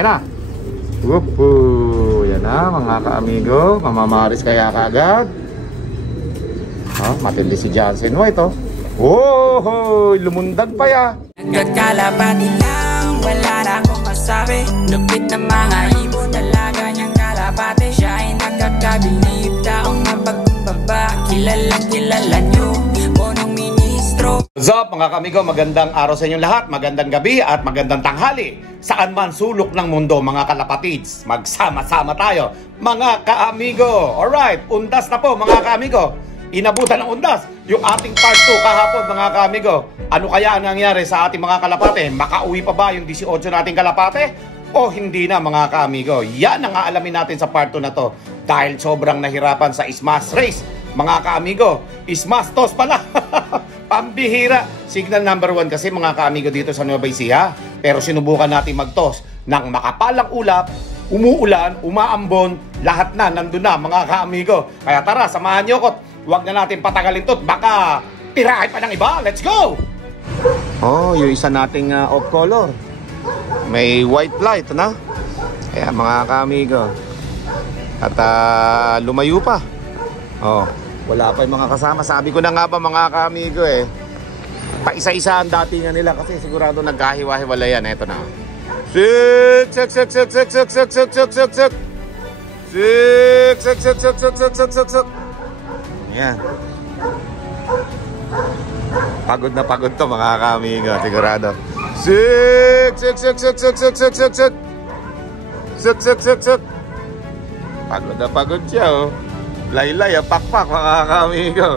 Ayan na. Wupo. Yan na mga ka-amigo. Mamamaris kaya kaagad. Oh, matindi si Johnson White oh. Oh, lumundag pa ya. Nagkakalapati lang, wala na akong masabi. Lupit na mga ibon, dalaga niyang kalapati. Siya ay nakakabilib, taong mapagkumbaba. Kilalang kilala niyo, punong ministro. What's up mga kamigo, magandang araw sa inyong lahat. Magandang gabi at magandang tanghali. Saan man sulok ng mundo mga kalapatids, magsama-sama tayo mga kaamigo. Alright, undas na po mga kaamigo. Inabutan ng undas yung ating part 2 kahapon mga kaamigo. Ano kaya ang nangyari sa ating mga kalapate? Makauwi pa ba yung 18 nating kalapate? O hindi na mga kaamigo? Yan ang aalamin natin sa part 2 na to. Dahil sobrang nahirapan sa Smash Race mga kaamigo. Smash Toss pala. Pambihira. Signal number 1 kasi mga kaamigo dito sa Nueva Ecija. Pero sinubukan natin mag-toss ng makapalang ulap. Umuulan, umaambon, lahat na nandun na mga kaamigo. Kaya tara, samahan nyo ko. Huwag na natin patagalin to, baka tirahin pa ng iba. Let's go! Oh, yung isa nating off color. May white light, na? Kaya mga kaamigo. At lumayo pa. Oh, wala pa yung mga kasama. Sabi ko na nga ba mga kaamigo eh. Pa-isa-isa ang datingan nila kasi sigurado nagkahiwa-hiwala yan. Eto na. Sik, sik, sik, sik, sik, sik, sik, sik, sik, sik, sik. Sik, sik, sik, sik, sik, sik, sik, sik, sik. Yan. Pagod na pagod to mga kaamigo, sigurado. Sik, sik, sik, sik, sik, sik, sik, sik, sik. Sik, sik, sik, sik. Pagod na pagod siya oh. Laylay, pakpak mga kaamigo.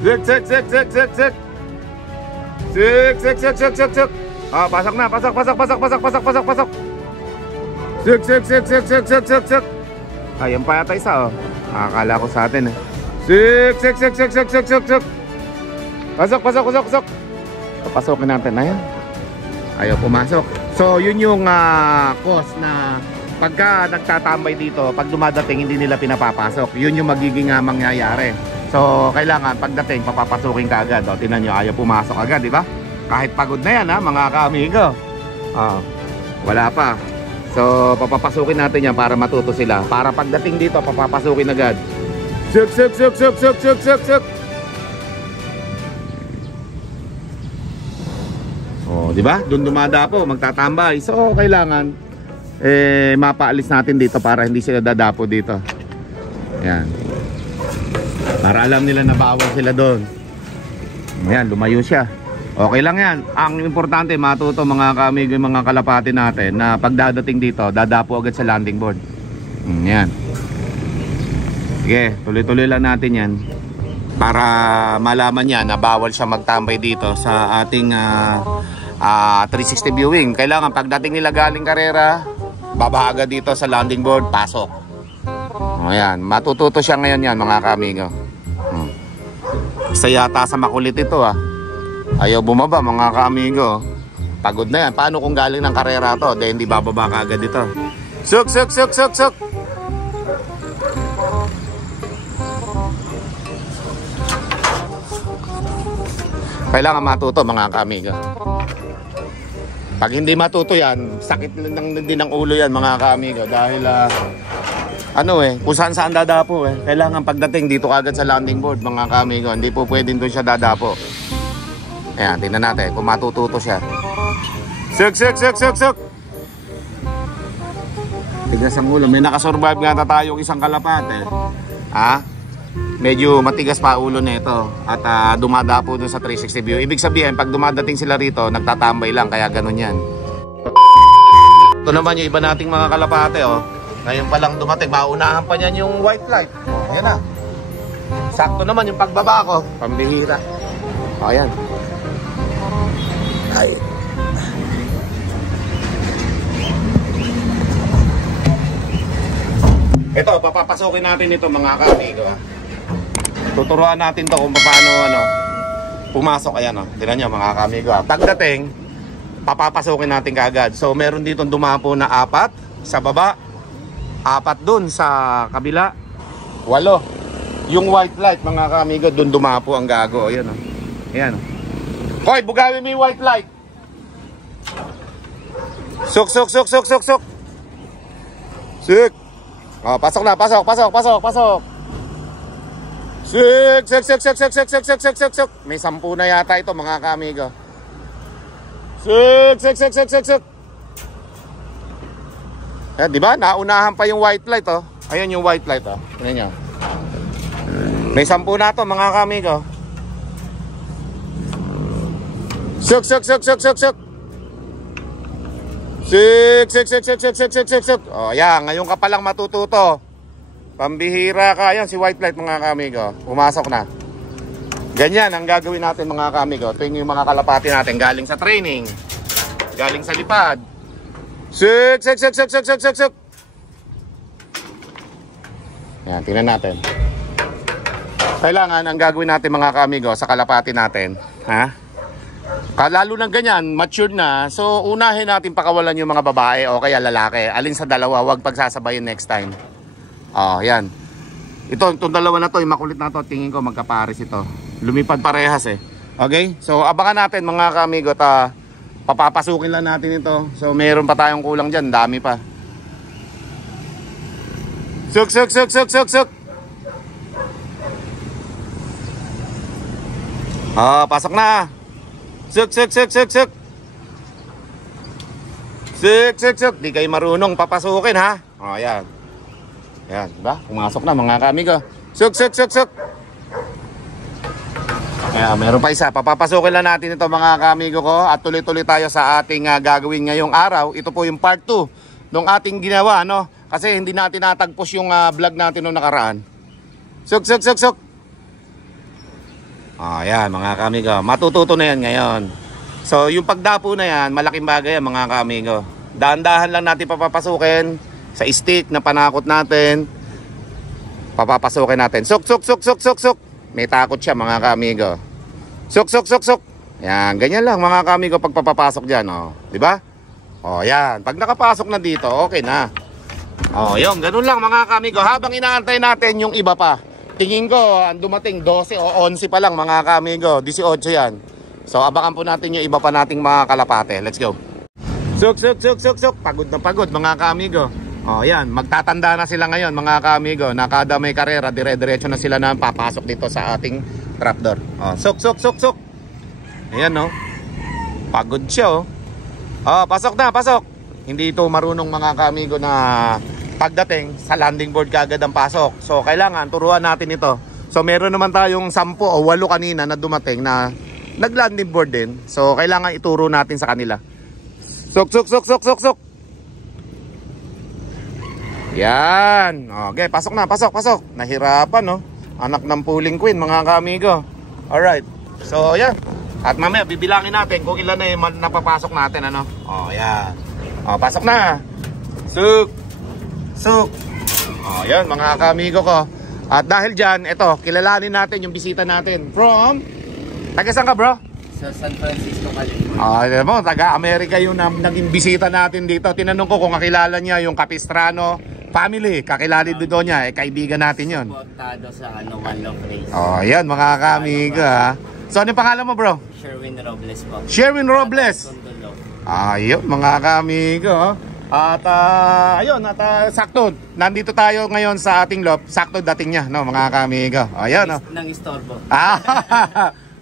Sik, sik, sik, sik, sik, sik. Sik, sik, sik, sik, sik, sik. Ah, pasok na, pasok, pasok, pasok, pasok, pasok, pasok, pasok. Sik, sik, sik, sik, sik, sik, sik, sik. Ayan pa yata isa oh. Akala ko sa atin eh. Sik, sik, sik, sik, sik, sik, sik, sik. Pasok, pasok, pasok, pasok. Papasokin natin na yan. Ayaw pumasok. So yun yung cause na pagka nagtatambay dito, pag dumadating hindi nila pinapapasok. Yun yung magiging mangyayari. So kailangan pagdating papapasukin ka agad. O, tinan nyo, ayaw pumasok agad, di ba? Kahit pagod na yan mga kaamigo. Wala pa. So papapasukin natin yan para matuto sila. Para pagdating dito papapasukin agad. Sik, sik, sik, sik, sik, sik, sik, sik. Oh, di ba? Doon dumadapo, magtatambay. So kailangan mapaalis natin dito para hindi sila dadapo dito. Yan. Para alam nila na bawal sila doon. Yan, lumayo siya. Okay lang yan. Ang importante matuto mga kaamigo, mga kalapati natin na pagdadating dito, dadapo agad sa landing board. Yan. Sige, tuloy-tuloy lang natin yan. Para malaman niya na bawal siya magtambay dito sa ating 360 viewing. Kailangan pagdating nila galing karera, baba agad dito sa landing board, pasok. Ayan, matututo siya ngayon yan mga kaamigo. Isa yata sa makulit ito Ayaw bumaba mga kaamigo. Pagod na yan. Paano kung galing ng karera to? Dahil hindi bababa ka agad dito. Suk, suk, suk, suk, suk. Kailangan matuto mga kaamigo. Pag hindi matuto yan, sakit din ng ulo yan mga kaamigo. Dahil kung saan dadapo Kailangan pagdating dito agad sa landing board mga kaamigo. Hindi po pwedeng doon siya dadapo. Ayan, tingnan natin kung matututo siya. Suk, suk, suk, suk, suk. Tigas ang ulo. May nakasurvive nga na tayong isang kalapate. Medyo matigas pa ulo nito. At dumadapo dun sa 360 view. Ibig sabihin, pag dumadating sila rito, nagtatambay lang. Kaya ganun yan. Ito naman yung iba nating mga kalapate. Ngayon pa lang dumating. Maunahan pa niyan yung white light. Ayan na. Sakto naman yung pagbaba ko. Pambihira. Ayan. Ay. Ito, papapasukin natin ito mga kaamigo. Tuturuan natin to kung paano pumasok. Ayan tingnan nyo mga kaamigo. Pagdating, papapasukin natin kaagad. So meron dito dumapo na 4 sa baba, 4 dun sa kabila, 8. Yung white light mga kaamigo, dun dumapo ang gago. Ayan Ayan Hoy, bugawin mo yung white light. Suk. Suk. Oh, pasok na, pasok. Suk. May 10 na yata ito mga ka-amigo. Suk. Eh, di ba? Naunahan pa yung white light, oh. Ayun yung white light, oh. Tingnan niyo. May 10 na to mga ka-amigo. Suk. Oh, yan. Ngayon ka palang matututo. Pambihira ka. Yan si white light mga ka-amigo. Pumasok na. Ganyan ang gagawin natin mga ka-amigo. Ito yung mga kalapati natin. Galing sa training. Galing sa lipad. Suk. Yan, tingnan natin. Kailangan ang gagawin natin mga ka-amigo sa kalapati natin. Ha? Lalo ng ganyan, matured na. So, unahin natin pakawalan yung mga babae o kaya lalaki. Alin sa dalawa, huwag pagsasabayin next time. Oh, yan. Itong dalawa na to, yung makulit na to, tingin ko magkapares ito. Lumipad parehas eh. Okay? So, abangan natin mga ka-amigo. Papapasukin lang natin ito. So, meron pa tayong kulang dyan. Dami pa. Suk. Oh, pasok na. Suk. Di kayo marunong papasukin ha. O, yan. Yan, diba? Pumasok na mga ka-amigo. Suk. Ayan, meron pa isa. Papapasukin lang natin ito mga ka-amigo ko. At tuloy-tuloy tayo sa ating gagawin ngayong araw. Ito po yung part 2 nung ating ginawa, no? Kasi hindi natin natagpos yung vlog natin nung nakaraan. Suk. Ayan mga ka-amigo, matututo na yan ngayon. So yung pagdapo na yan, malaking bagay yan mga ka-amigo. Dahan-dahan lang natin papapasukin sa stick na panakot natin. Papapasukin natin. Suk. May takot siya mga ka-amigo. Suk. Yan, ganyan lang mga ka-amigo pag papapasok dyan. Oh. Diba? O yan, pag nakapasok na dito, okay na. O yun, ganun lang mga ka-amigo. Habang inaantay natin yung iba pa. Tingin ko, ang dumating 12 o 11 pa lang mga ka-amigo. 18 yan. So, abangan po natin yung iba pa nating mga kalapate. Let's go. Suk. Pagod na pagod mga ka-amigo. O, yan. Magtatanda na sila ngayon mga ka-amigo. Na kada may karera, dire-diretso na sila na papasok dito sa ating trapdoor. O, suk. Ayan, no. Pagod siya, oh. O, pasok na, pasok. Hindi ito marunong mga ka-amigo na pagdating sa landing board kagad ang pasok. So kailangan turuan natin ito. So meron naman tayong 10 o 8 kanina na dumating na nag-landing board din. So kailangan ituro natin sa kanila. Suk. Yan. Okay, pasok na, pasok. Nahirapan, no? Anak ng pooling queen mga ka-amigo. Alright. So yan. At mamaya bibilangin natin kung ilan na yung napapasok natin, ano? Oh, yan. Oh, pasok na. Suk. Oh, yan mga ka-amigo ko. At dahil dyan, ito, kilalanin natin yung bisita natin. From? Taga saan ka, bro? Sa San Francisco, California. Alam mo, taga-Amerika yung naging bisita natin dito. Tinanong ko kung kakilala niya yung Capistrano family. Kakilala dito niya. Kaibigan natin yun. Supportado sa One Love Race. Oh, yan mga ka-amigo, ha. So, ano yung pangalan mo, bro? Sherwin Robles po. Sherwin Robles. Ayun, mga ka-amigo. At ayun, sakto, nandito tayo ngayon sa ating loft. Sakto dating niya, no, mga ka-amigo. Ayun, no. Nang istorbo.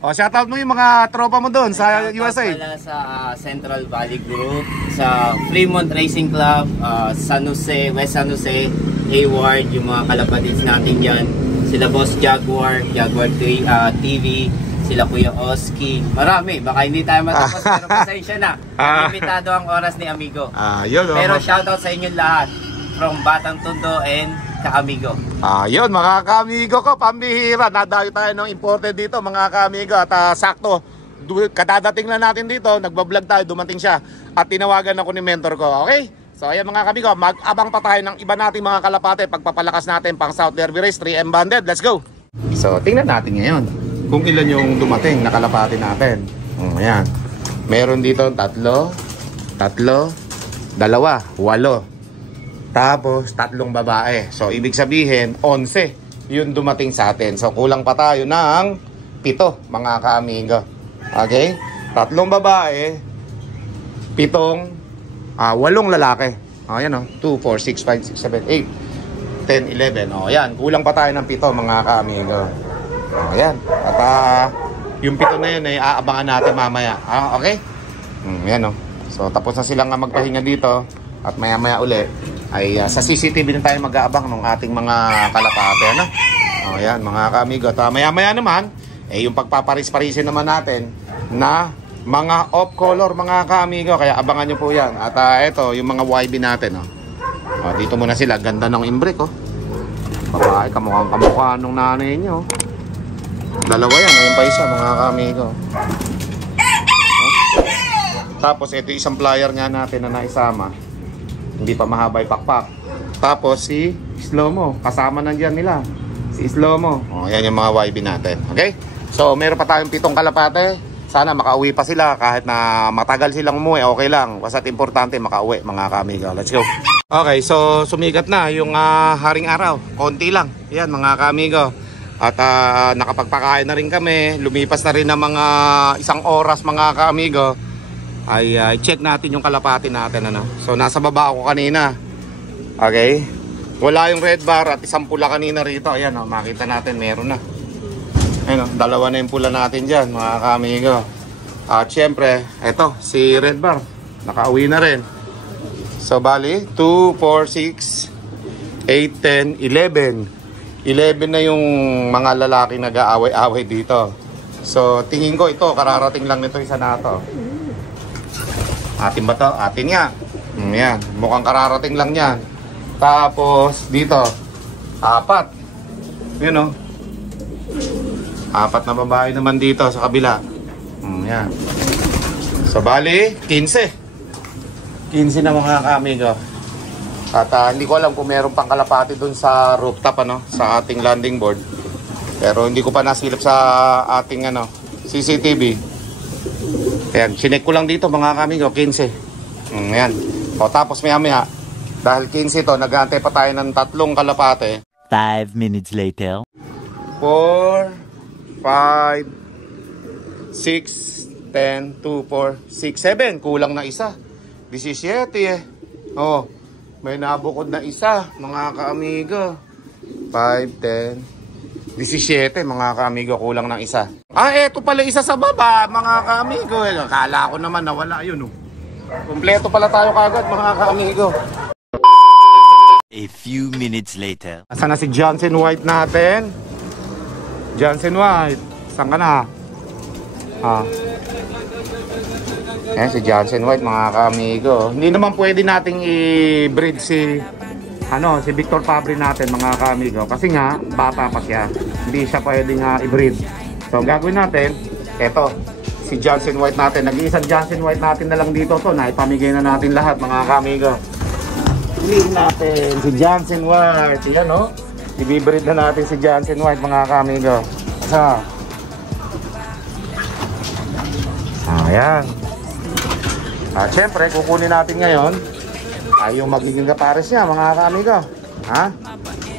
O, shoutout mo yung mga tropa mo doon sa USA. Pala sa Central Valley Group, sa Fremont Racing Club, San Jose, West San Jose, Hayward, yung mga kalapatids natin dyan. Sila Boss Jaguar TV, sila Kuya Oski. Marami, baka hindi tayo matapos pero pasensya na. Limitado ang oras ni Amigo. Yun, pero shoutout sa inyong lahat from Batang Tondo and Ka-Amigo. Yun mga ka-amigo ko, pambihira. Nadayo tayo ng imported dito mga ka-amigo. At sakto, kadadating lang natin dito, nagbablog tayo, dumating siya. At tinawagan ako ni mentor ko, okay? So ayan mga ka-amigo, mag-abang pa tayo ng iba nating mga kalapate. Pagpapalakas natin pang South Derby Race 3M Banded. Let's go! So tingnan natin ngayon kung ilan yung dumating na kalapati natin. Ayan. Meron dito 3, 2, 8. Tapos 3 babae. So ibig sabihin 11 yung dumating sa atin. So kulang pa tayo ng 7 mga ka-amigo. Okay? 3 babae, 7 8 lalaki. Ayan 2, 4, 6, 5, 6, 7, 8, 10, 11. Ayan, kulang pa tayo ng 7 mga ka-amigo. Ayan. At yung 7 na yun ay aabangan natin mamaya. Okay? Ayan So tapos na silang magpahinga dito. At maya maya uli ay sa CCTV na tayo mag-aabang ng ating mga kalapate. Ayan mga ka-amigo. At maya maya naman yung pagpaparis-parisin naman natin na mga off-color mga ka-amigo. Kaya abangan nyo po yan. At ito yung mga YB natin. Dito muna sila. Ganda ng imbrick. Babae, kamukhang nung nanay nyo. Dalawa yan. Ayun pa isa mga ka-amigo. Tapos ito isang plier nga natin na naisama. Hindi pa mahaba yung pakpak. Tapos si Slomo. Kasama nandyan nila. Si Slomo. Yan yung mga YB natin. Okay? So meron pa tayong 7 kalapate. Sana makauwi pa sila. Kahit na matagal silang umuwi, okay lang. Basta't importante makauwi mga ka-amigo. Let's go. Okay, so sumikat na yung haring araw. Konti lang. Yan mga ka-amigo. At nakapagpakain na rin kami. Lumipas na rin ng mga 1 oras mga ka-amigo. Ay check natin yung kalapati natin. So nasa baba ako kanina. Okay. Wala yung red bar at isang pula kanina rito. Ayan makita natin meron na. Ayan dalawa na yung pula natin dyan mga ka-amigo. At syempre eto si red bar nakauwi na rin. So bali 2, 4, 6, 8, 10, 11 na yung mga lalaki nag-aaway-away dito. So tingin ko ito kararating lang nito isa na to. Atin ba to? Atin nga. Yan. Mukhang kararating lang yan. Tapos, dito. 4. Yan 4 na babae naman dito sa kabila. Yan. So, bali, 15. 15 na mga ka-amigo. At hindi ko alam kung meron pang kalapati dun sa rooftop, sa ating landing board. Pero hindi ko pa nasilip sa ating CCTV. Ayan, sinek ko lang dito mga ka-amigo, 15. Ayan. Tapos maya-maya, dahil 15 to, nag-aantay pa tayo ng 3 kalapate. 5 minutes later. 4, 5, 6, 10, 2, 4, 6, 7. Kulang na isa. 17 may nabukod na isa, mga ka-amigo. 5, 10, 17 mga ka-amigo, kulang ng isa. Eto pala isa sa baba mga ka-amigo. Akala ko naman nawala yun. Kompleto pala tayo kagad mga ka-amigo. A few minutes later. Asan na si Johnson White natin? Johnson White, saan ka na? Si Johnson White mga ka-amigo. Hindi naman pwede nating i-breed si Victor Fabry natin mga ka-amigo. Kasi nga, bata pa siya. Hindi siya pwedeng i-breed. So, ang gagawin natin, eto, si Johnson White natin. Nag-iisang Johnson White natin na lang dito to. Naipamigay na natin lahat mga ka-amigo. Leave natin si Johnson White. Yan i-breed na natin si Johnson White mga ka-amigo. So, ayan. Siyempre, kukunin natin ngayon ay yung magiging kapares niya mga ka-amigo.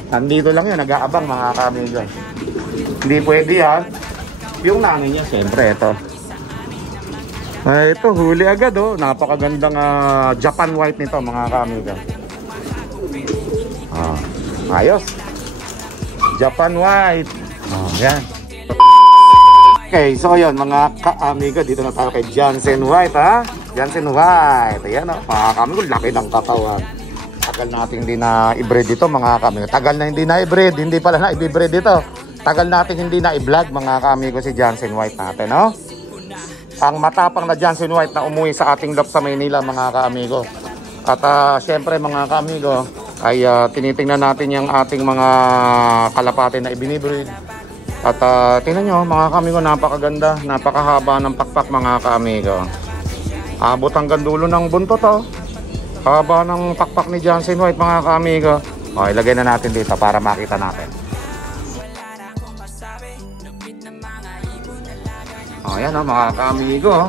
Nandito lang yun, nag-aabang mga ka-amigo. Hindi pwede yan. Yung nanay niya, siyempre, ito. Ito, huli agad napakagandang Japan White nito mga ka-amigo. Ayos. Japan White. Yan. Okay, so yun mga ka-amigo, dito na tayo kay Johnson White Johnson White. Ayan mga ka-amigo, laki ng katawan. Tagal natin hindi na i-breed ito mga ka-amigo. Tagal na hindi na i-breed, hindi pala na i-breed ito. Tagal natin hindi na i-vlog mga ka-amigo si Johnson White natin Ang matapang na Johnson White na umuwi sa ating lot sa Maynila mga ka-amigo. At syempre mga ka-amigo ay tinitingnan natin yung ating mga kalapate na ibinibreed. At tingnan nyo mga ka-amigo, napakaganda, napakahaba ng pakpak mga ka-amigo. Abot hanggang dulo ng buntot haba ng pakpak ni Johnson White mga ka-amigo. Ilagay na natin dito para makita natin. Ayan mga ka-amigo.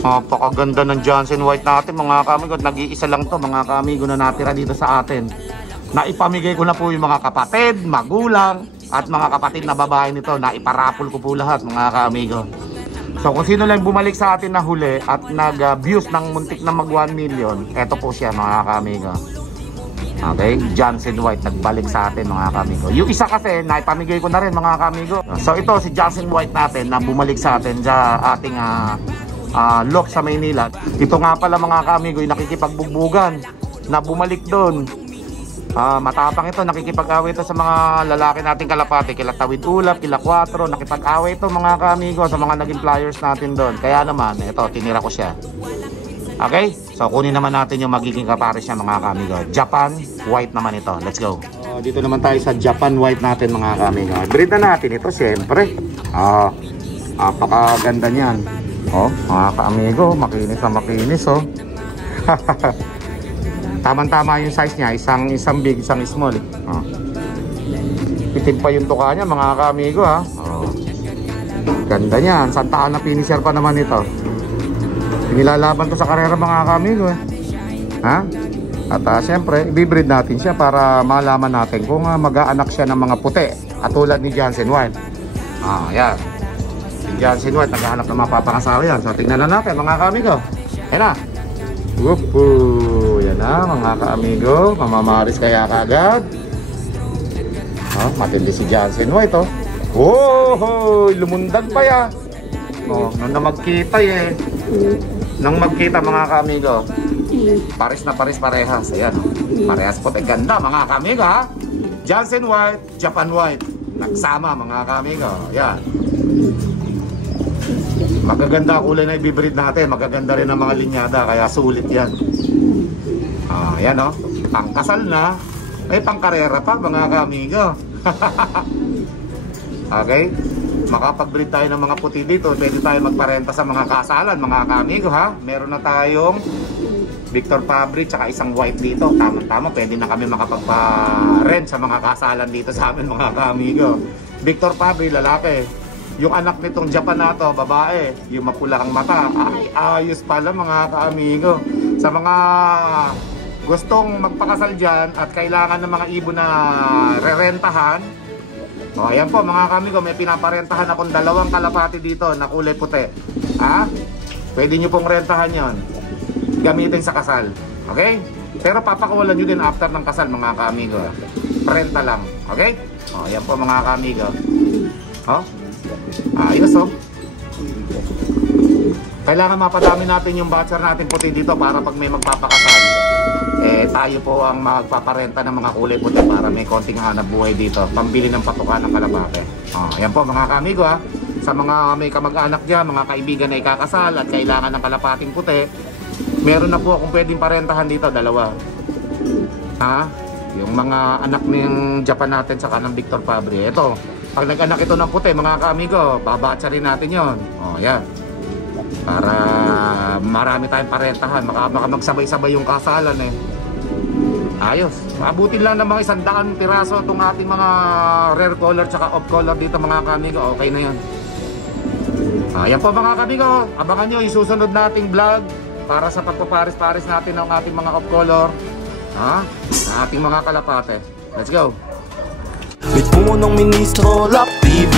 Napakaganda ng Johnson White natin mga ka-amigo. Nag-iisa lang to mga ka-amigo na natira dito sa atin. Naipamigay ko na po yung mga kapatid, magulang at mga kapatid na babae nito. Naiparapol ko po lahat mga ka-amigo. So kung sino lang bumalik sa atin na huli at nag-views ng muntik na mag 1 million, eto po siya mga kamigo. Okay, Johnson White nagbalik sa atin mga kamigo. Yung isa kasi naipamigay ko na rin mga kamigo. So ito si Johnson White natin na bumalik sa atin sa ating lock sa Maynila. Ito nga pala mga kamigo yung nakikipagbubugan na bumalik doon. Matapang ito, nakikipag-away ito sa mga lalaki nating kalapati, kila Tawid Ulap, kila 4, nakipag-away ito mga kamigo sa mga naging flyers natin doon. Kaya naman, ito, tinira ko siya. Okay? So, kunin naman natin yung magiging kapares niya mga kamigo. Japan White naman ito. Let's go. Dito naman tayo sa Japan White natin mga kamigo. Breed na natin ito, siyempre. Napakaganda niyan. Mga kamigo, makinis na makinis, Tama-tama yung size niya, isang big, isang small. Itim pa yung tuka niya mga kamigo Ganda niyan, Santa Ana finisher pa naman ito. Nilalaban to sa karera mga kamigo At siyempre, i-breed natin siya para malaman natin kung mag-aanak siya ng mga puti at tulad ni Johnson White. Yan. Si Johnson White nag-aanak ng mga papangasawa yan. So tingnan na natin mga kamigo. Yan na. Yan na mga ka-amigo, mamamaris kaya kagad. Matindi si Johnson White lumundag pa ya. Nung na magkita nang magkita mga ka-amigo, pares na pares parehas. Ayan parehas po, ganda mga ka-amigo Johnson White, Japan White nagsama mga ka-amigo. Yan, magaganda kulay na i-breed natin. Magaganda rin ang mga linyada, kaya sulit yan. Yan pangkasal na. May pangkarera pa mga kamigo. Okay, makapag-breed tayo ng mga puti dito. Pwede tayo magparenta sa mga kasalan mga kamigo Meron na tayong Victor Fabry tsaka isang white dito. Tama-tama, pwede na kami makapagpa-rent sa mga kasalan dito sa amin mga kamigo. Victor Fabry, lalaki. Yung anak nitong Japan na to, babae, yung mapula ang mata. Ay, ayos pala mga ka-amigo. Sa mga gustong magpakasal dyan at kailangan ng mga ibon na rerentahan, ayan po mga ka-amigo, may pinaparentahan akong 2 kalapati dito na kulay puti. Pwede nyo pong rentahan yon, gamitin sa kasal. Okay? Pero papakawalan nyo din after ng kasal mga ka-amigo. Renta lang. Okay? Ayan po mga ka-amigo. Ayos kailangan mapadami natin yung batcher natin puti dito para pag may magpapakasal, tayo po ang magpaparenta ng mga kulay puti para may konting hanap buhay dito, pambili ng patuka ng kalapate. Ayan po mga kamigo sa mga may kamag-anak dyan, mga kaibigan na ikakasal at kailangan ng kalapating puti, meron na po akong pwedeng parentahan dito, 2. Yung mga anak ng Japan natin saka ng Victor Fabry. Ito, pag nag-anak ito ng puti mga kamigo, babatsa rin natin yon. Yan, para marami tayong parentahan, baka magsabay-sabay yung kasalan ayos. Abutin lang ng mga 100 piraso itong ating mga rare color tsaka off color dito mga kamigo. Okay na yan. Yan po mga kamigo, abangan nyo yung susunod nating vlog para sa pagpaparis-paris natin ng ating mga off color ating mga kalapate. Let's go. Mit punong ministro, Lap TV.